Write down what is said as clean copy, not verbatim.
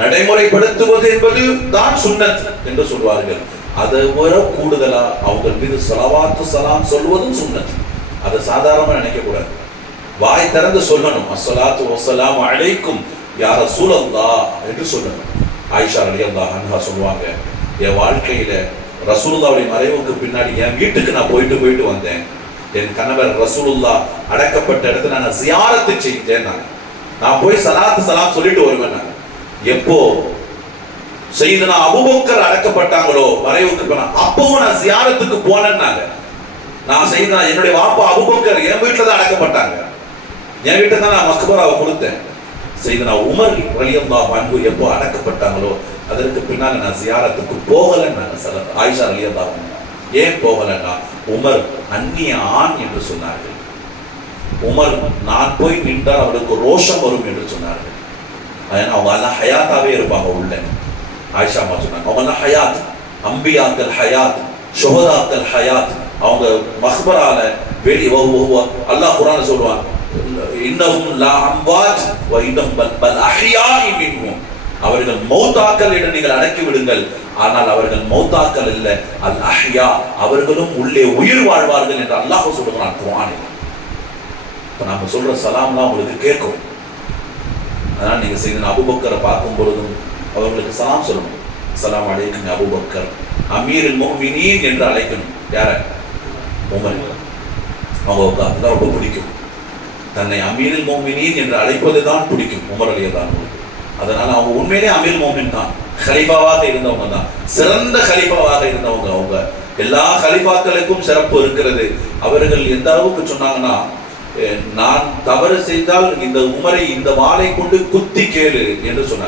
நடைமுறைப்படுத்துவது என்பது தான் சுன்னத் என்று சொல்வார்கள். அதை விட கூடுதலா அவங்க மீது ஸலவாத்து ஸலாம் சொல்வதும் சுன்னத். அதை சாதாரணமா நினைக்க கூடாது. வாய் திறந்து சொல்லணும், அஸ்ஸலாத்து வஸ்ஸலாமு அலைக்கும் யா ரசூலல்லாஹ் என்று சொல்லணும். ஆயிஷா ரலியல்லாஹு அன்ஹா சொல்வாங்க, என் வாழ்க்கையில ரசூலுல்லாஹ்வுடைய மறைவுக்கு பின்னாடி என் வீட்டுக்கு நான் போயிட்டு வந்தேன். என் கணவர் ரசூலுல்லாஹ் அடக்கப்பட்ட இடத்துல நான் ஜியாரத்து செய்தேன். நான் போய் ஸலாத்து ஸலாம் சொல்லிட்டு வருவேன். எப்போ சையதுனா அபூபக்கர் அடக்கப்பட்டாங்களோ மறைவுக்கு பின்னா, அப்பவும் நான் ஜியாரத்துக்கு போனேன்னாங்க. நான் சையதுனா என்னுடைய வாப்பா அபூபக்கர் என் வீட்டுல தான் அடக்கப்பட்டாங்க. என் வீட்டை தான் நான் மக்பராவை கொடுத்தேன். சையதுனா உமர் ரலியல்லாஹு அன்ஹு எப்போ அடக்கப்பட்டாங்களோ அதற்கு பின்னால் நான் ஜியாரத்துக்கு போகலன்னு ஆயிஷா ரலியல்லாஹு அன்ஹா. ஏன் போகலன்னா, உமர் அந்நிய ஆண் என்று சொன்னார்கள். உமர் நான் போய் நின்றால் அவளுக்கு ரோஷம் வரும் என்று சொன்னார்கள். ஏன்னா அவங்க எல்லாம் ஹயாத்தாவே இருப்பாங்க உள்ள. ஆயிஷா அம்மா சொன்னாங்க, அவங்க எல்லாம் ஹயாத், அம்பியாக்கள் ஹயாத், ஷுஹதாக்கள் ஹயாத். அவங்க மக்பரால வெளி அல்லாஹ் குர்ஆன்ல சொல்வான், இன்னஹும் லா அம்வாத் வ இன்னஹும் பல் அஹ்யாஇ மின்ஹும். அவர்கள் மௌத்தாக்கள் என்று நீங்கள் அடக்கி விடுங்கள், ஆனால் அவர்கள் மௌத்தாக்கள் இல்ல, அல் அஹ்யா, அவர்களும் உள்ளே உயிர் வாழ்வார்கள் என்று அல்லாஹ் சொல்றான் குர்ஆனில். இப்ப நாம சொல்ற சலாம்லாம் உங்களுக்கு கேட்கும். அதனால நீங்க சையதுனா அபூபக்கரை பார்க்கும் பொழுதும் அவர்களுக்கு சலாம் சொல்லணும். அஸ்ஸலாமு அலைக்கும் அபூபக்கர் அமீருல் முஃமினீன் என்று அழைக்கணும். யார? உமர். அவங்க அதுதான் ரொம்ப பிடிக்கும். தன்னை அமீருல் முஃமினீன் என்று அழைப்பதுதான் பிடிக்கும் உமர் ரலியல்லாஹு அன்ஹு. அதனால அவங்க உண்மையிலே அமீருல் முஃமினீன் தான், கலீஃபாவாக இருந்தவங்க தான், சிறந்த கலீஃபாவாக இருந்தவங்க. அவங்க எல்லா கலீஃபாக்களுக்கும் சிறப்பு இருக்கிறது. அவர்கள் எந்த அளவுக்கு சொன்னாங்கன்னா, நான் தவறு செய்தால் இந்த உமரை இந்த வாளை கொண்டு குத்தி கேளு என்று சொன்னார்.